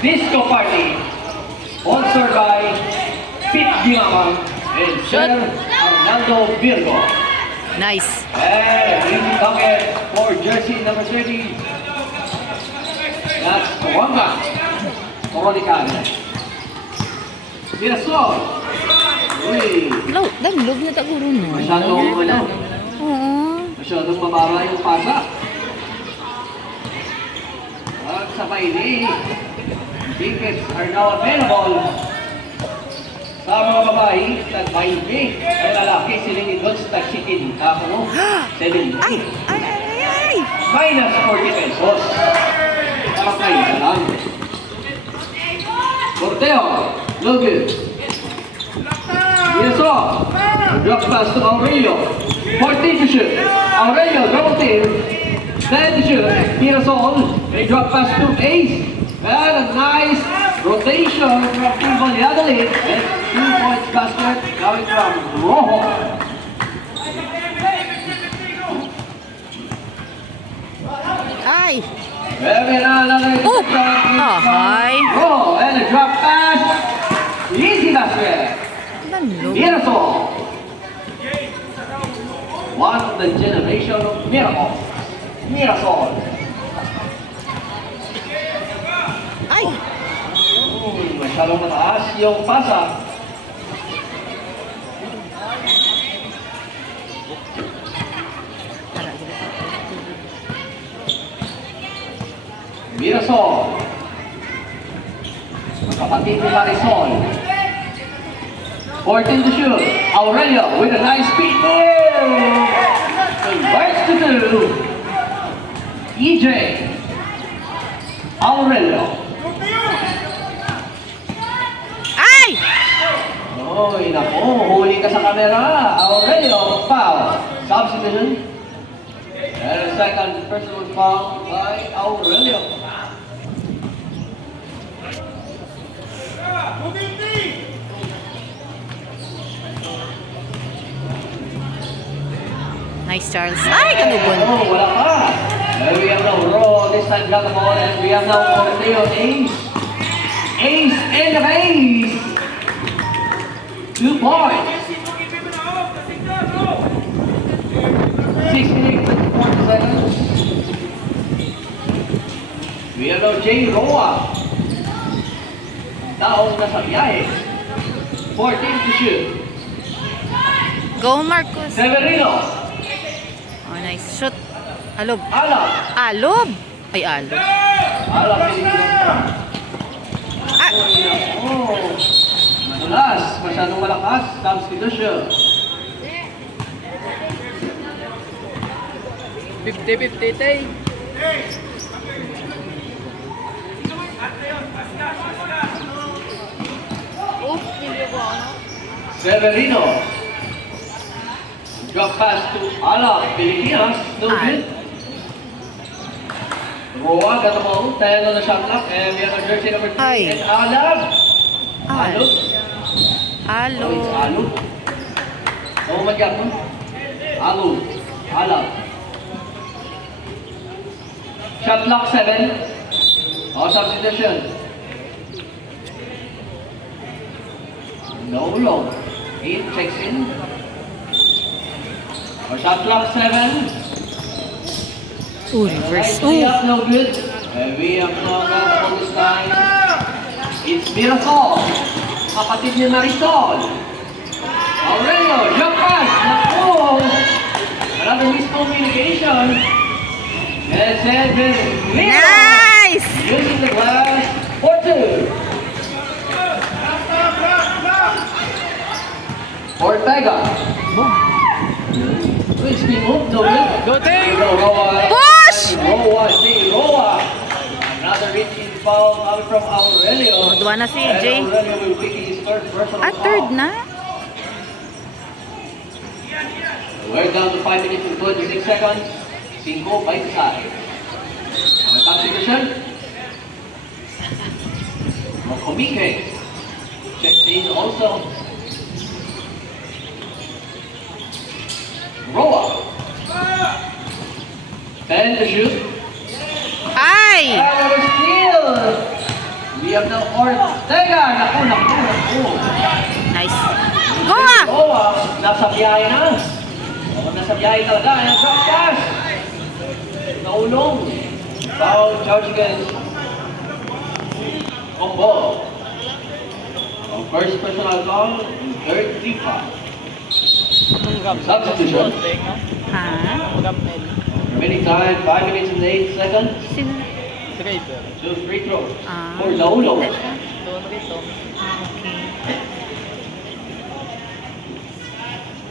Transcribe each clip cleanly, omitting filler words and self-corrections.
Disco Party, sponsored by Pit Ginamang and Sir Arnaldo Virgo. Nice. And easy bucket for jersey number 30. That's Kawanga. Coronican. Mirasol. Uy. Low, log na taguro no. Masyadong ano? Oo. Masyadong mababa yung pasa. At sabay ni tickets are now available sa mga babae at 20 ang lalaki siling doon sa Taxitin ako 70 Ay! minus 40 pesos para kayo na lang Corteo Logan Yeso drop pass to Aurelio 14 to shoot Aurelio double team 10 to shoot Mirasol they drop pass to Ace and a nice rotation from Team Valladolid and 2 points basket coming from Rojo. Ay! Oh! Hi! Rojo and a drop pass. Easy basket. Log. Mirasol. One of the generation of miracles. Mirasol. Ay! Masyadong mataas yung pasa. Mirasol. Kapatid ni Marisol. 14 to shoot. Aurelio with a nice speed. Converts to 2. EJ. Aurelio. Ay! Oy, naku, huli ka sa kamera. Aurelio, foul. Substitution. And a second personal foul by Aurelio. Nice, Charles. Ay, kanugon. Oh, wala pa. And we have now Ro, this time got the ball, and we have now Corteo, Ace. Ace and the base. 2 points. 68 seconds. We have now J. Roa. Taong nasa biyahe. 14 to shoot. Go, Marcus. Severino. Oh, nice. Shoot. Alob. Alam. Alob! Ay, alob. Alam, Pilipinas. Ah! Oh, madulas. Masyadong malakas. Substitution. 50-50 tay. Severino. Drop pass to Alam, Pilipinas. No good. Roa got the ball. 10 on the shot clock. And we have a jersey number 3. Ay. And Alam. Ay. Alok. Alo. Oh, it's Alok. Oh my God. Alok. Alam. Shot clock 7. Oh, substitution. No long. 8 checks in. Oh, shot clock 7. Ooh, reverse. Right, Ooh. no good. And we have now got all this time. It's Mirasol. Kapatid ni Marisol. Aurelio, jump pass. Naku. Another miscommunication. And Severino. Nice! Using the glass for 2. Ortega. Uy, spin move. No good. Go team! Roa. Push! Roa, J. Roa. Another reaching foul coming from Aurelio. Duwa na si And Jay. Aurelio will pick his third personal Ah, third foul. na? We're down to 5 minutes and 26 seconds. 5 by side. Ang substitution. Mokomike. Checks in also. Roa. 10 to shoot. Ay! And a steal. We have now Ortega. Naku. Nice. Go ah! Nasa biyahe na. Nasa biyahe talaga. Ayan, drop pass. Naulong. Foul charge against Combo. First personal foul, third FIFA. Substitution. Ha? Remaining time, 5 minutes and 8 seconds. Sino? 2 free throws. Ah. For Naulong. Okay.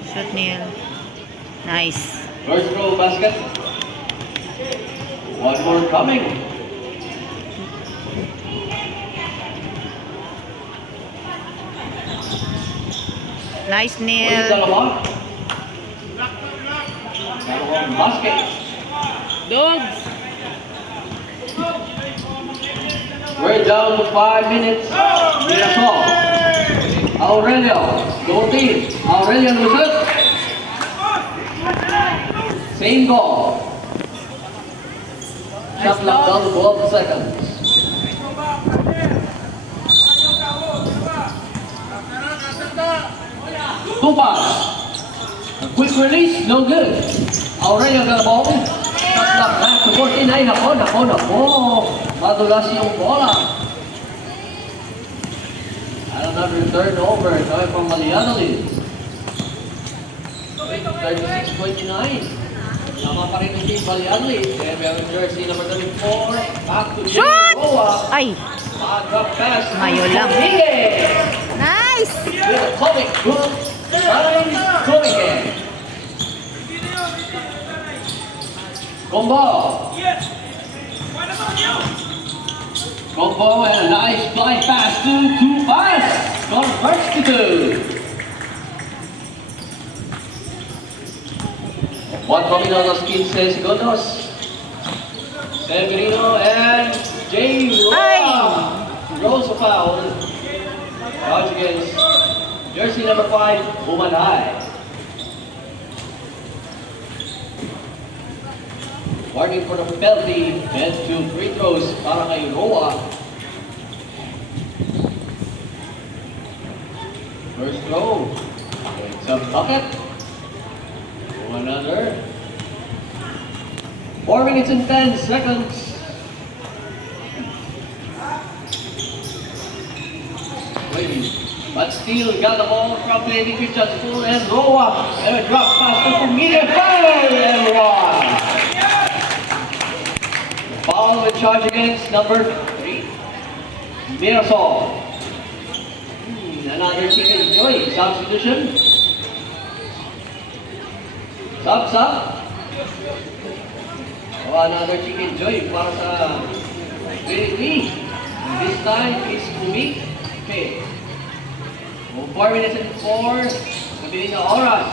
Shot Neil. Nice. First row basket. One more coming. Nice Ulit Neil. dalawa. Dalawang basket. Dogs. We're down to 5 minutes. Mirasol. Aurelio. Double team. Aurelio loses. Same goal. Shot clock down to 12 seconds. Two pass. A quick release, no good. Aurelio got the ball. Shot clock back to 49. Nako. Madulas yung bola. And another turnover coming from Valladolid. 36-29. Tama pa rin yung team Valladolid. Kaya meron jersey number 34. Back to Shoot! Roa. Ay. Drop pass. Mayo lang. Nice. With a comic book. Sign Cobered. Combo. Combo and a nice blind pass to 2 pass. Converts to 2. One coming out of 15 segundos. Severino and Jay Rose a foul. Charge against jersey number 5, Umanay. Warning for the penalty and 2 free throws para kay Roa. First throw. It's a bucket. Another. 4 minutes and 10 seconds. But still got the ball from Lady Christian School and Roa. And a drop pass to Familia and Roa. Foul with charge against number 3. Mirasol. Another chicken joy. Substitution. Sub. Another chicken joy para sa Trinity. This time is Umi. Okay. 4 minutes and 4. Nabiling na oras.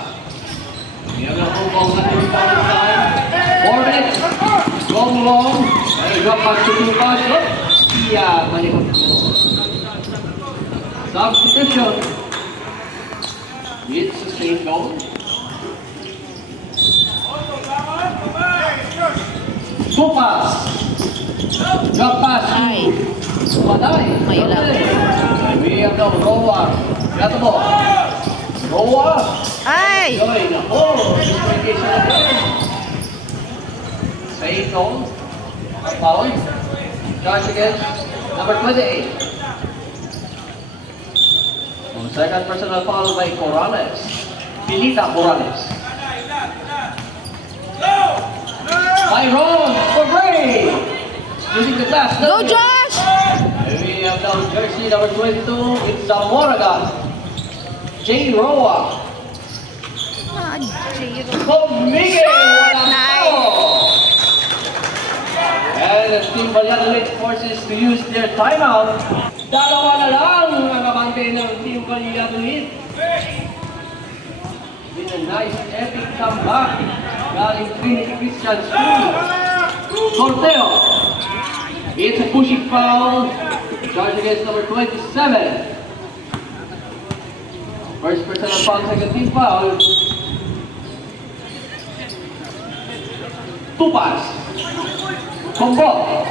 Mayroon na kung bang natin time. 4 minutes. Go long. Ay, drop back to 2 pass. Yeah, malikot. Substitution. It's the same goal. Two pass. Drop pass. Ay. Maday. Mayo lang. We have now Roa. Got the ball. Roa. Ay. Joy. Nako. Disqualification again. Same goal. Foul. Charge against number 28. Second personal foul by Corrales. Pilita Corrales. Byron for Gray. Using the glass. Go Josh! We have down jersey number 22. It's Zamoraga. Jay Roa. Ah, Jiro. Miguel. Nice. And the team Valladolid forces to use their timeout. Dalawa na lang ang kabante ng team Valladolid. With a nice epic comeback galing Trinity Christian School. Sorteo. It's a pushing foul. Charge against number 27. First personal foul, second team foul. Two pass. Combo.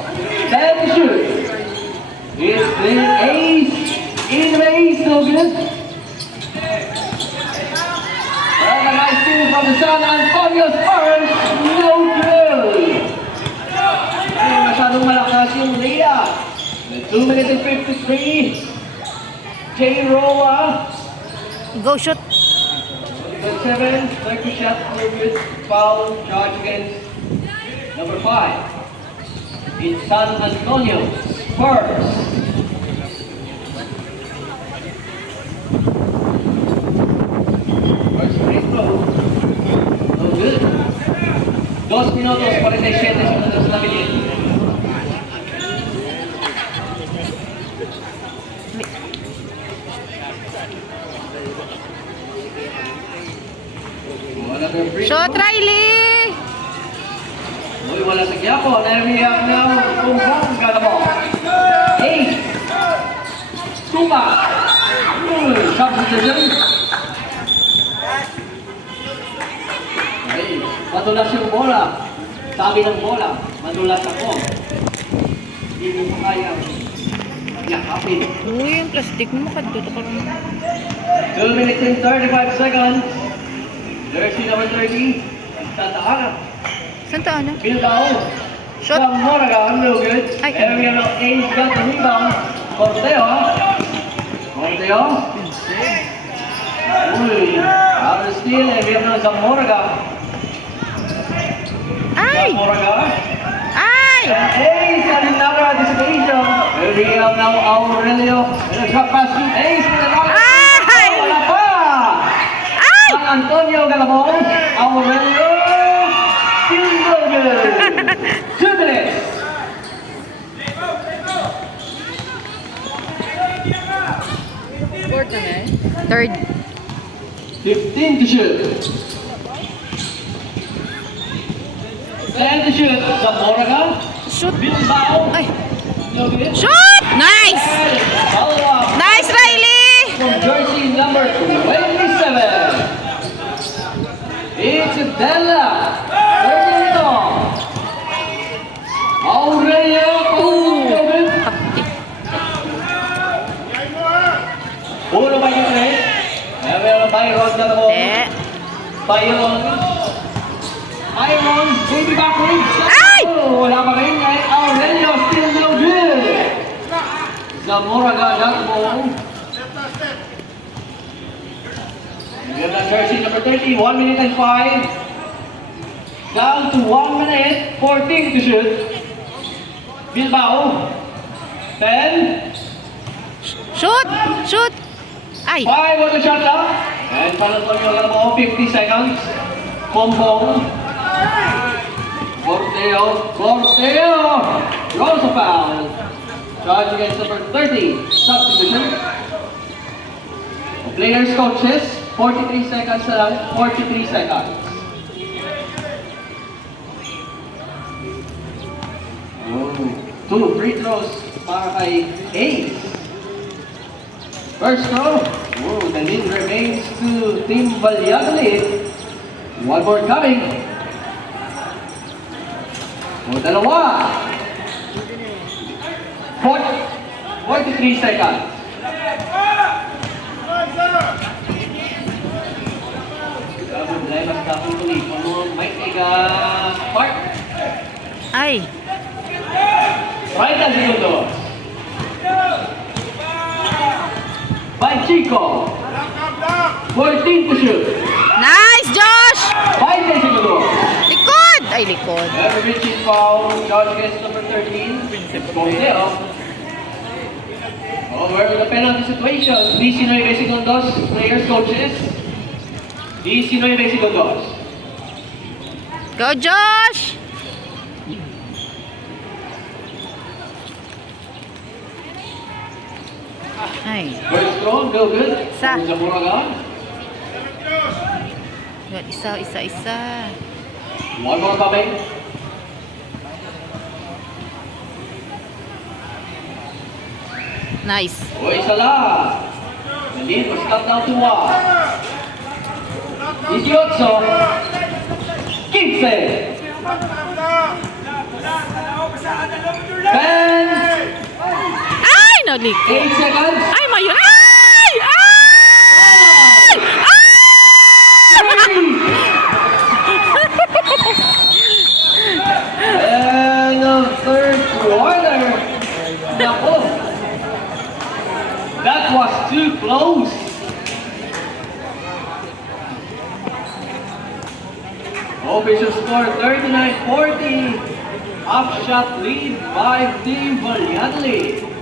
10 to shoot. It's the ace. In the ace, no good. And a nice steal from the San Antonio Spurs. No good. Ay, masyadong malakas yung lead. 2 minutes and 53. J. Roa. Go shoot. 7, 30 shot, no good. Foul, charge against number 5. In San Antonio Spurs. First free throw. No good. 2 minutos, 47 segundos na bilhin. Another free Shot, throw. Riley! Uy, wala sa Quiapo. Nariyak na kumpong Galamo. 8. Tupa. Substitution. Ay, madulas yung bola. Sabi ng bola, madulas ako. Hindi mo kaya yakapin. Uy, yung plastic mo, makadito ka rin. 2 minutes and 35 seconds. Jersey number 30. Santa Ana. Santa Ana? Bilbao. Shot. Moraga, no good. Ay. Area of 8 got the rebound. Corteo. Corteo. Uy, out of steal. Area ng Zamoraga. Ay! Zamoraga. Ay! And Ace on another anticipation. Area now Aurelio. And a drop pass to Ace. Ay! Wala pa. Ay! San Antonio Galabon. Aurelio. Still no good. 2 minutes. Third. 15 to shoot. 10 to shoot. Zamoraga. Shoot. Bilbao. Ay! No good. Shoot! Nice! And follow-up Nice, Riley! from jersey number 27. It's Della. 30 Aurelio. No good. Uno ba yung red? Meron Byron na mo. Eh. Byron. Byron, baby backwards. Ay! Oh, wala pa rin. Aurelio still no good. Zamoraga that ball. We have that jersey number 30, 1 minute and 5. Down to 1 minute, 14 to shoot. Bilbao. 10. Shoot! Shoot! Ay! 5 on the shot clock. And San Antonio Galamo, 50 seconds. Pompong. Corteo. Corteo. Rolls a foul. Charge against number 30. Substitution. Players, coaches. 43 seconds na lang. 43 seconds. Oh, 2 free throws para kay Ace. First throw. Oh, the lead remains to Team Valladolid. One more coming. Oh, dalawa. 43 seconds. Problema sa tuloy. Kung may spark. Ay! 30 segundos. By Chico. 14 to shoot. Nice, Josh! 5 segundos. Likod! Ay, likod. Every reaching foul. Charge against number 13. Corteo. Oh, we're in the penalty situation. 19 segundos. Players, coaches. 19 segundos. Go, Josh! Ay. First throw, no good. Sa. Zamuraga. Good. Isa. One more coming. Nice. O isa lang. The lead was cut down to 1. 18. 15. 10. Ay! sa liko. 8 seconds. Ay, mayon. Ay! Ay! And the third quarter. Nako. That was too close. Official score 39-40. Half shot lead by Team Valladolid.